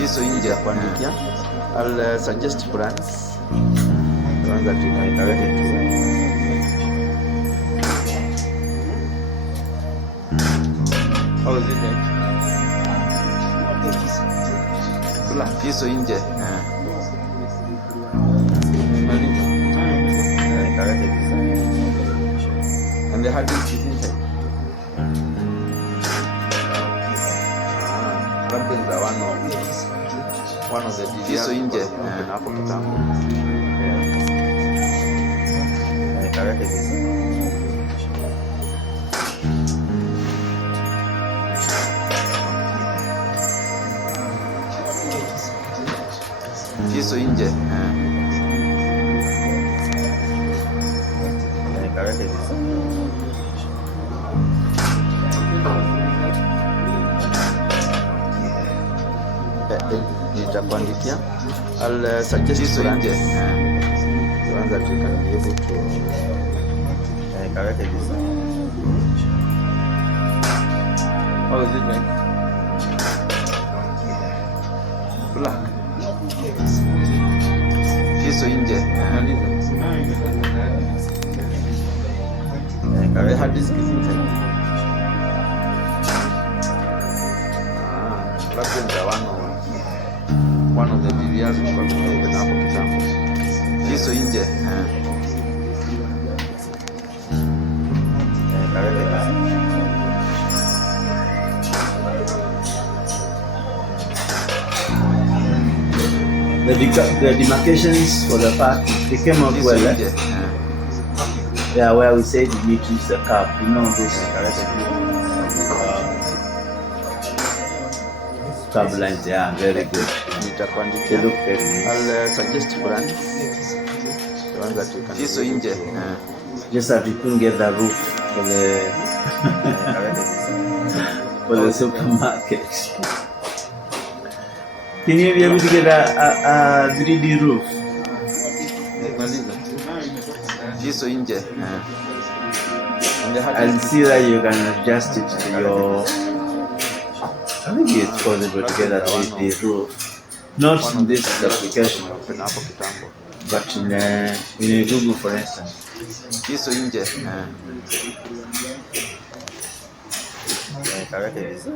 Jiso nje kuandikia. I'll suggest plans. The ones that you can direct it to. How is it like? Jiso nje. And the hard disk is inside. Rubbings are one of the DVRs. So nje hapo kitambo. Jiso nje. Nitakuandikia. I'll suggest Jiso nje. The ones that you can be able to correct this. How is it like? Black. Jiso nje. The hard disk is inside. Rubbings are one of the DVRs kwa kuopen hapo kitambo. Jiso nje. The demarcations for the path, they came out well. Yeah, where we said you need to use the curb, you know, those curb lines, yeah, very good. They look very nice. I'll suggest brands. The ones that you can. Jiso nje. Just that we couldn't get the roof for the for the supermarket. Can you be able to get a 3D roof? Jiso nje. And see that you can adjust it to your. I think it's possible to get a 3D roof. Not in this application, but in a Google, for instance. Jiso nje. Correct.